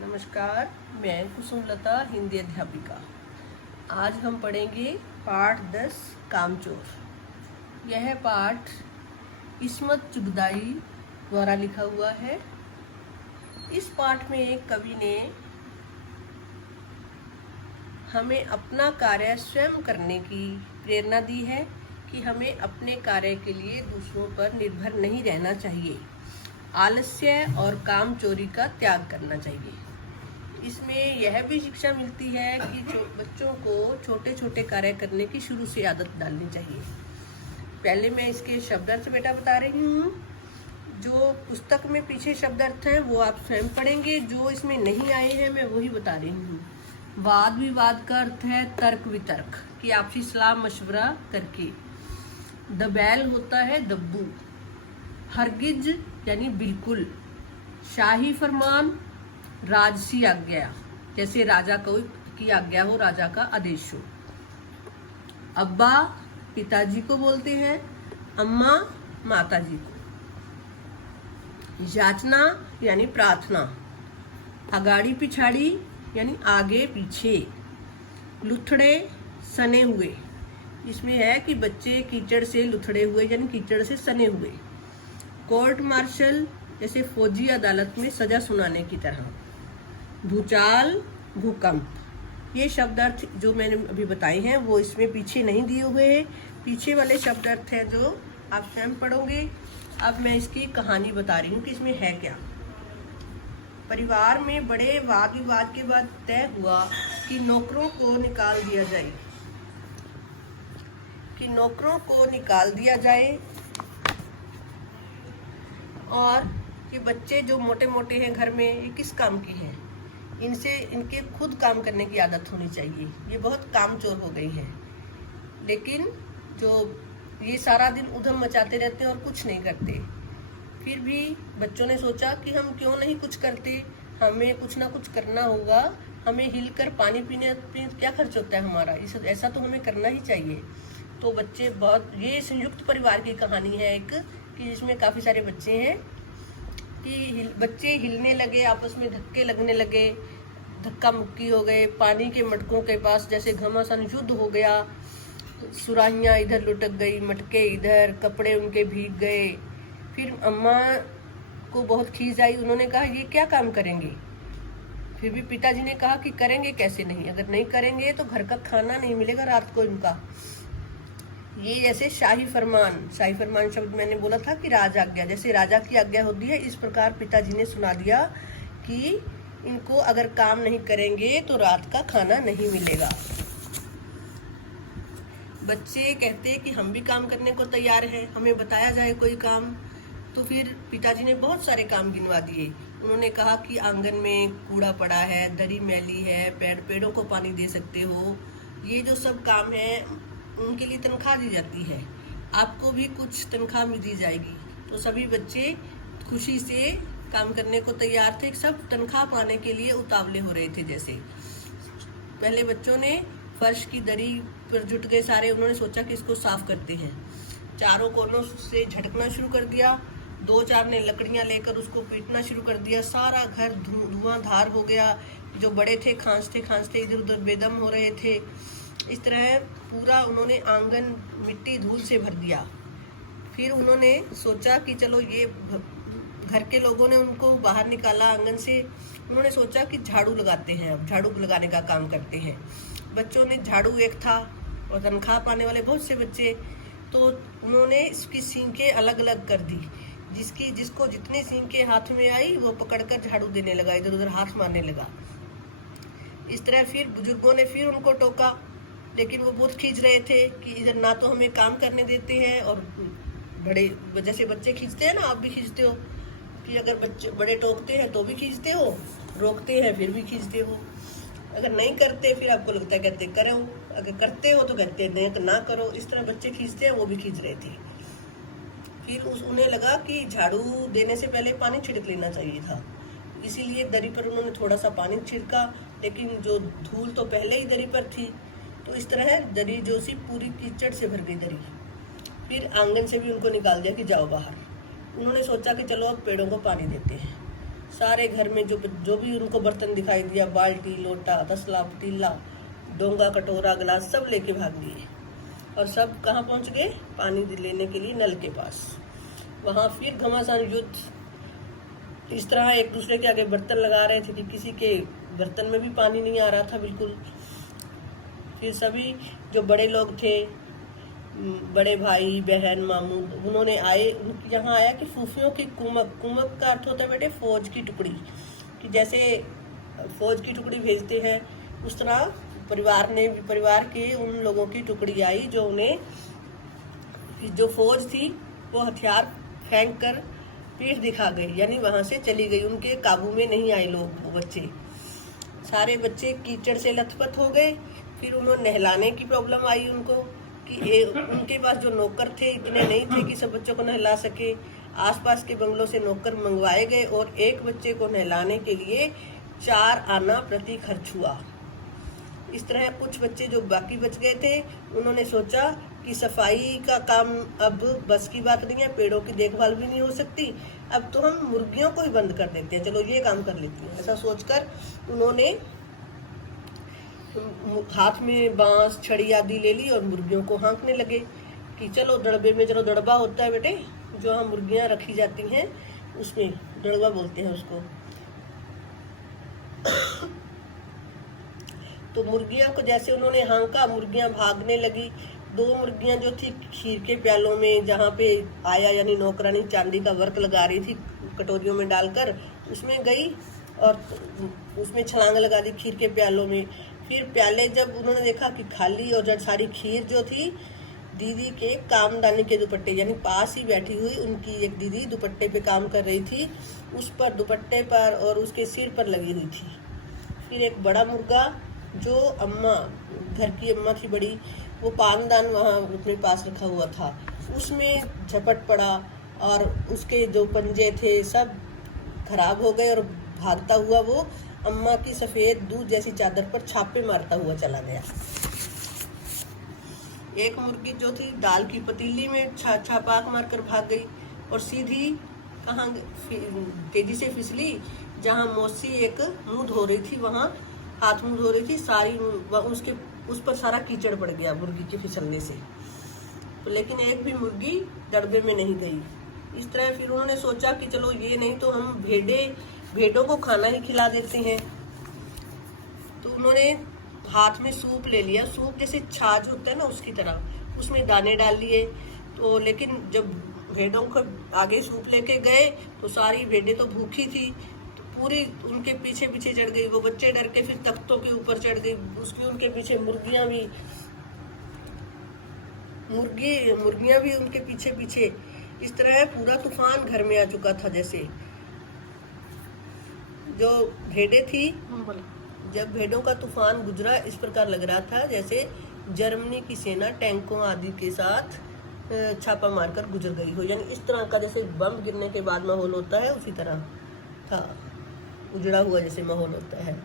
नमस्कार, मैं कुसुमलता हिंदी अध्यापिका। आज हम पढ़ेंगे पाठ 10 कामचोर। यह पाठ इस्मत चुगदाई द्वारा लिखा हुआ है। इस पाठ में एक कवि ने हमें अपना कार्य स्वयं करने की प्रेरणा दी है कि हमें अपने कार्य के लिए दूसरों पर निर्भर नहीं रहना चाहिए। आलस्य और काम चोरी का त्याग करना चाहिए। इसमें यह भी शिक्षा मिलती है कि बच्चों को छोटे छोटे कार्य करने की शुरू से आदत डालनी चाहिए। पहले मैं इसके शब्दार्थ बेटा बता रही हूँ। जो पुस्तक में पीछे शब्दार्थ हैं वो आप स्वयं पढ़ेंगे। जो इसमें नहीं आए हैं मैं वही बता रही हूँ। वाद विवाद का अर्थ है तर्क वितर्क, कि आपसी सलाह मशवरा करके। दबैल होता है दब्बू। हरगिज यानी बिल्कुल। शाही फरमान, राजसी आज्ञा, जैसे राजा की आज्ञा हो, राजा का आदेश हो। अब्बा पिताजी को बोलते हैं, अम्मा माताजी को। याचना यानी प्रार्थना। अगाड़ी पिछाड़ी यानी आगे पीछे। लुथड़े सने हुए, इसमें है कि बच्चे कीचड़ से लुथड़े हुए यानी कीचड़ से सने हुए। कोर्ट मार्शल, जैसे फौजी अदालत में सजा सुनाने की तरह। भूचाल, भूकंप। ये शब्दार्थ जो मैंने अभी बताए हैं वो इसमें पीछे नहीं दिए हुए हैं। पीछे वाले शब्दार्थ हैं जो आप स्वयं पढ़ोगे। अब मैं इसकी कहानी बता रही हूँ कि इसमें है क्या। परिवार में बड़े वाद विवाद के बाद तय हुआ कि नौकरों को निकाल दिया जाए और ये बच्चे जो मोटे मोटे हैं घर में, ये किस काम की हैं? इनके खुद काम करने की आदत होनी चाहिए। ये बहुत कामचोर हो गई हैं। लेकिन जो ये सारा दिन उधम मचाते रहते हैं और कुछ नहीं करते। फिर भी बच्चों ने सोचा कि हम क्यों नहीं कुछ करते, हमें कुछ ना कुछ करना होगा। हमें हिलकर पानी पीने क्या खर्च होता है हमारा, ऐसा तो हमें करना ही चाहिए। तो बच्चे बहुत, ये संयुक्त परिवार की कहानी है एक, कि जिसमें काफ़ी सारे बच्चे हैं कि बच्चे हिलने लगे, आपस में धक्के लगने लगे, धक्का मुक्की हो गए। पानी के मटकों के पास जैसे घमासान युद्ध हो गया। सुराहियाँ इधर लुटक गई, मटके इधर, कपड़े उनके भीग गए। फिर अम्मा को बहुत खीज आई। उन्होंने कहा ये क्या काम करेंगे। फिर भी पिताजी ने कहा कि करेंगे कैसे नहीं, अगर नहीं करेंगे तो घर का खाना नहीं मिलेगा रात को इनका। ये जैसे शाही फरमान शब्द मैंने बोला था कि राज आज्ञा, जैसे राजा की आज्ञा होती है, इस प्रकार पिताजी ने सुना दिया कि इनको अगर काम नहीं करेंगे तो रात का खाना नहीं मिलेगा। बच्चे कहते कि हम भी काम करने को तैयार हैं, हमें बताया जाए कोई काम। तो फिर पिताजी ने बहुत सारे काम गिनवा दिए। उन्होंने कहा कि आंगन में कूड़ा पड़ा है, दरी मैली है, पेड़ों को पानी दे सकते हो। ये जो सब काम है उनके लिए तनख्वाह दी जाती है, आपको भी कुछ तनख्वाह में दी जाएगी। तो सभी बच्चे खुशी से काम करने को तैयार थे। सब तनख्वाह पाने के लिए उतावले हो रहे थे। जैसे पहले बच्चों ने फर्श की दरी पर जुट गए सारे। उन्होंने सोचा कि इसको साफ करते हैं। चारों कोनों से झटकना शुरू कर दिया। 2-4 ने लकड़ियां लेकर उसको पीटना शुरू कर दिया। सारा घर धुआंधार हो गया। जो बड़े थे खांसते इधर उधर बेदम हो रहे थे। इस तरह पूरा उन्होंने आंगन मिट्टी धूल से भर दिया। फिर उन्होंने सोचा कि चलो, ये घर के लोगों ने उनको बाहर निकाला आंगन से। उन्होंने सोचा कि झाड़ू लगाते हैं, अब झाड़ू लगाने का काम करते हैं। बच्चों ने, झाड़ू एक था और तनख्वाह पाने वाले बहुत से बच्चे, तो उन्होंने इसकी सींकें अलग अलग कर दी। जिसको जितनी सींकें हाथ में आई वो पकड़कर झाड़ू देने लगा, इधर उधर हाथ मारने लगा। इस तरह फिर बुजुर्गों ने फिर उनको टोका, लेकिन वो बहुत खींच रहे थे कि इधर ना तो हमें काम करने देते हैं, और बड़े जैसे बच्चे खींचते हैं ना, आप भी खींचते हो कि अगर बच्चे बड़े टोकते हैं तो भी खींचते हो, रोकते हैं फिर भी खींचते हो। अगर नहीं करते फिर आपको लगता है कहते करो, अगर करते हो तो कहते नहीं ना करो। इस तरह बच्चे खींचते हैं, वो भी खींच रहे थे। फिर उन्हें लगा कि झाड़ू देने से पहले पानी छिड़क लेना चाहिए था, इसीलिए दरी पर उन्होंने थोड़ा सा पानी छिड़का, लेकिन जो धूल तो पहले ही दरी पर थी। तो इस तरह दरी जो सी पूरी कीचड़ से भर गई दरी। फिर आंगन से भी उनको निकाल दिया कि जाओ बाहर। उन्होंने सोचा कि चलो अब पेड़ों को पानी देते हैं। सारे घर में जो भी उनको बर्तन दिखाई दिया, बाल्टी, लोटा, तसला, पतीला, डोंगा, कटोरा, गिलास, सब लेके भाग लिए। और सब कहाँ पहुंच गए? पानी लेने के लिए नल के पास। वहां फिर घमासान युद्ध। इस तरह एक दूसरे के आगे बर्तन लगा रहे थे कि किसी के बर्तन में भी पानी नहीं आ रहा था बिल्कुल। फिर सभी जो बड़े लोग थे, बड़े भाई, बहन, मामू, उन्होंने आए, उनके यहाँ आया कि फूफियों की कुमक, कुमक का अर्थ होता है बेटे फौज की टुकड़ी, कि जैसे फौज की टुकड़ी भेजते हैं उस तरह परिवार के उन लोगों की टुकड़ी आई जो उन्हें, जो फौज थी वो हथियार फेंक कर पीठ दिखा गई, यानी वहां से चली गई, उनके काबू में नहीं आए लोग, वो बच्चे, सारे बच्चे कीचड़ से लथपथ हो गए। फिर उन्होंने नहलाने की प्रॉब्लम आई उनको कि उनके पास जो नौकर थे इतने नहीं थे कि सब बच्चों को नहला सके। आसपास के बंगलों से नौकर मंगवाए गए और एक बच्चे को नहलाने के लिए 4 आना प्रति खर्च हुआ। इस तरह कुछ बच्चे जो बाकी बच गए थे, उन्होंने सोचा कि सफाई का काम अब बस की बात नहीं है, पेड़ों की देखभाल भी नहीं हो सकती, अब तो हम मुर्गियों को ही बंद कर देते हैं, चलो ये काम कर लेते हैं। ऐसा सोचकर उन्होंने हाथ में बांस, छड़ी आदि ले ली और मुर्गियों को हाँकने लगे कि चलो दड़बे में, चलो दड़बा होता है बेटे, जो हम मुर्गियां रखी जाती हैं उसमें दड़बा बोलते हैं उसको। तो मुर्गियां को जैसे उन्होंने हाँका, मुर्गियां भागने लगी। 2 मुर्गियां जो थी खीर के प्यालों में, जहाँ पे आया यानी नौकरानी चांदी का वर्क लगा रही थी कटोरियों में डालकर, उसमें गई और उसमें छलांग लगा दी खीर के प्यालों में। फिर प्याले जब उन्होंने देखा कि खाली, और जब सारी खीर जो थी दीदी के कामदानी के दुपट्टे, यानी पास ही बैठी हुई उनकी एक दीदी दुपट्टे पे काम कर रही थी, उस पर, दुपट्टे पर और उसके सिर पर लगी हुई थी। फिर एक बड़ा मुर्गा जो अम्मा, घर की अम्मा थी बड़ी, वो पानदान वहाँ अपने पास रखा हुआ था, उसमें झपट पड़ा और उसके जो पंजे थे सब खराब हो गए और भागता हुआ वो अम्मा की सफेद दूध जैसी चादर पर छापे मारता हुआ चला गया। एक मुर्गी जो थी दाल की पतीली में छापाक मारकर भाग गई और सीधी कहाँ तेजी से फिसली, जहाँ मौसी एक मुंह धो रही थी, वहां हाथ मुंह धो रही थी, सारी उस पर सारा कीचड़ पड़ गया मुर्गी के फिसलने से। तो लेकिन एक भी मुर्गी दड़बे में नहीं गई। इस तरह फिर उन्होंने सोचा कि चलो ये नहीं तो हम भेड़ों को खाना ही खिला देते हैं। तो उन्होंने हाथ में सूप ले लिया, सूप जैसे छाछ होता है ना उसकी तरह, उसमें दाने डाल लिए। तो लेकिन जब भेड़ों को आगे सूप लेके गए तो सारी भेड़ें तो भूखी थी, तो पूरी उनके पीछे पीछे चढ़ गई। वो बच्चे डर के फिर तख्तों के ऊपर चढ़ गई, उसकी उनके पीछे मुर्गियां भी उनके पीछे पीछे। इस तरह पूरा तूफान घर में आ चुका था। जैसे जो भेड़ें थी, जब भेड़ों का तूफान गुजरा, इस प्रकार लग रहा था जैसे जर्मनी की सेना टैंकों आदि के साथ छापा मारकर गुजर गई हो, यानी इस तरह का जैसे बम गिरने के बाद माहौल होता है उसी तरह था, उजड़ा हुआ जैसे माहौल होता है।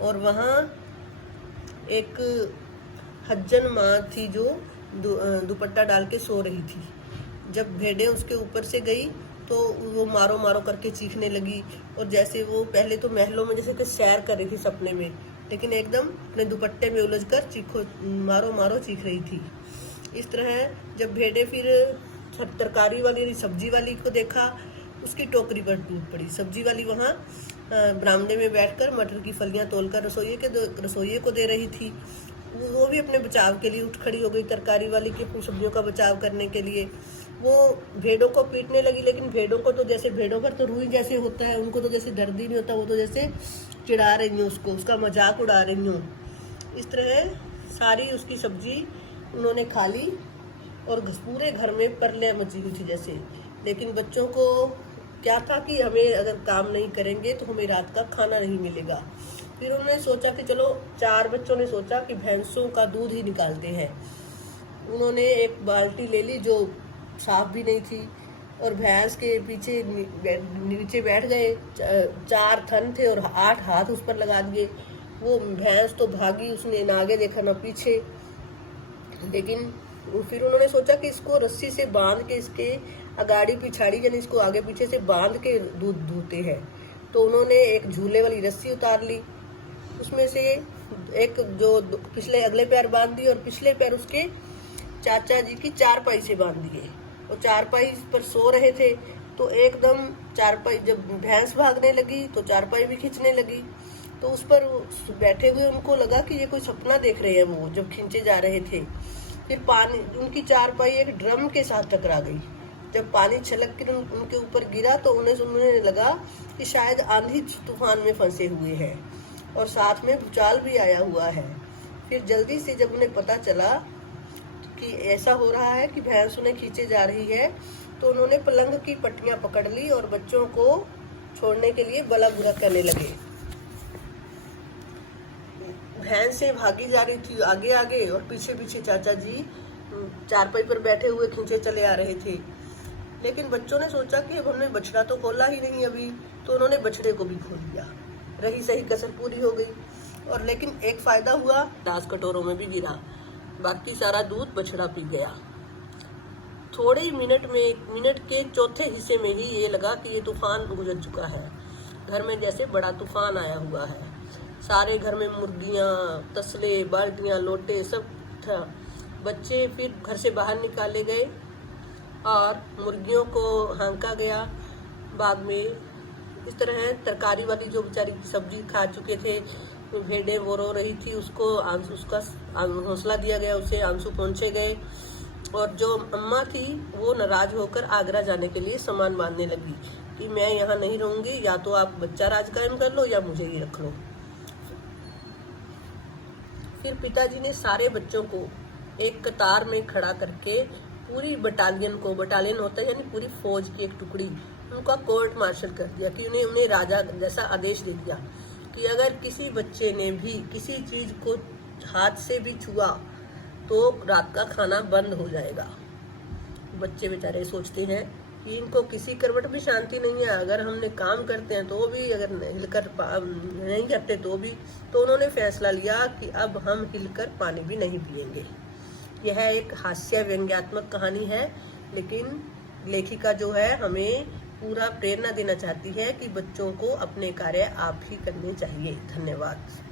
और वहाँ एक हज्जन माँ थी जो दुपट्टा डाल के सो रही थी। जब भेड़ें उसके ऊपर से गई तो वो मारो मारो करके चीखने लगी, और जैसे वो पहले तो महलों में जैसे कि सैर कर रही थी सपने में, लेकिन एकदम अपने दुपट्टे में उलझकर मारो मारो चीख रही थी। इस तरह जब भेड़ें फिर तरकारी वाली, सब्जी वाली को देखा, उसकी टोकरी पर टूट पड़ी। सब्जी वाली वहाँ बरामदे में बैठकर मटर की फलियां तोलकर रसोइये को दे रही थी। वो भी अपने बचाव के लिए उठ खड़ी हो गई, तरकारी वाली की अपनी सब्जियों का बचाव करने के लिए। वो भेड़ों को पीटने लगी, लेकिन भेड़ों को तो जैसे, भेड़ों पर तो रूई जैसे होता है, उनको तो जैसे दर्द ही नहीं होता, वो तो जैसे चिढ़ा रही हूँ उसको, उसका मजाक उड़ा रही हूँ। इस तरह सारी उसकी सब्जी उन्होंने खा ली और पूरे घर में परले मची हुई थी जैसे। लेकिन बच्चों को क्या था कि हमें अगर काम नहीं करेंगे तो हमें रात का खाना नहीं मिलेगा। फिर उन्होंने सोचा कि चलो, 4 बच्चों ने सोचा कि भैंसों का दूध ही निकालते हैं। उन्होंने एक बाल्टी ले ली जो साफ भी नहीं थी, और भैंस के पीछे नीचे बैठ गए। 4 थन थे और 8 हाथ उस पर लगा दिए। वो भैंस तो भागी, उसने ना आगे देखा ना पीछे। लेकिन फिर उन्होंने सोचा कि इसको रस्सी से बांध के, इसके अगाड़ी पिछाड़ी यानी इसको आगे पीछे से बांध के दूध दूहते हैं। तो उन्होंने एक झूले वाली रस्सी उतार ली, उसमें से एक जो पिछले अगले पैर बांध दी और पिछले पैर उसके चाचा जी की चारपाई से बांध दिए। वो चारपाई पर सो रहे थे, तो एकदम चारपाई, जब भैंस भागने लगी तो चारपाई भी खींचने लगी। तो उस पर बैठे हुए उनको लगा कि ये कोई सपना देख रहे हैं वो, जब खींचे जा रहे थे। फिर पानी, उनकी चारपाई एक ड्रम के साथ टकरा गई। जब पानी छलक कर उनके ऊपर गिरा तो उन्हें लगा कि शायद आंधी तूफान में फंसे हुए हैं और साथ में भूचाल भी आया हुआ है। फिर जल्दी से जब उन्हें पता चला कि ऐसा हो रहा है कि भैंस उन्हें खींचे जा रही है, तो उन्होंने पलंग की पट्टियां पकड़ ली और बच्चों को छोड़ने के लिए बला बुरा करने लगे। भैंस से भागी जा रही थी आगे आगे और पीछे पीछे चाचा जी चारपाई पर बैठे हुए खींचे चले आ रहे थे। लेकिन बच्चों ने सोचा कि अब हमने बछड़ा तो खोला ही नहीं अभी, तो उन्होंने बछड़े को भी खोल दिया। रही सही कसर पूरी हो गई। और लेकिन एक फायदा हुआ, 10 कटोरों में भी गिरा, बाकी सारा दूध बछड़ा पी गया। थोड़े ही मिनट के चौथे हिस्से में ही ये लगा कि ये तूफान गुजर चुका है। घर में जैसे बड़ा तूफान आया हुआ है। सारे घर में मुर्गियाँ, तसले, बाल्टियाँ, लोटे सब था। बच्चे फिर घर से बाहर निकाले गए और मुर्गियों को हाँका गया बाग में। इस तरह तरकारी वाली जो बेचारी सब्जी खा चुके थे, भेड़ें वो रो रही थी, उसका हौसला दिया गया, उसे आंसू पहुँचे गए। और जो अम्मा थी वो नाराज होकर आगरा जाने के लिए सामान बांधने लगी कि मैं यहाँ नहीं रहूंगी, या तो आप बच्चा राज कायम कर लो या मुझे ही रख लो। फिर पिताजी ने सारे बच्चों को एक कतार में खड़ा करके पूरी बटालियन होता है यानी पूरी फौज की एक टुकड़ी, उनका कोर्ट मार्शल कर दिया कि उन्हें राजा जैसा आदेश दे दिया कि अगर किसी बच्चे ने भी किसी चीज को हाथ से भी छुआ तो रात का खाना बंद हो जाएगा। बच्चे बेचारे सोचते हैं कि इनको किसी करवट भी शांति नहीं है, अगर हमने काम करते हैं तो भी, अगर हिलकर नहीं करते तो भी। तो उन्होंने फैसला लिया कि अब हम हिलकर पानी भी नहीं पिएंगे। यह एक हास्य व्यंग्यात्मक कहानी है, लेकिन लेखिका जो है हमें पूरा प्रेरणा देना चाहती है कि बच्चों को अपने कार्य आप ही करने चाहिए। धन्यवाद।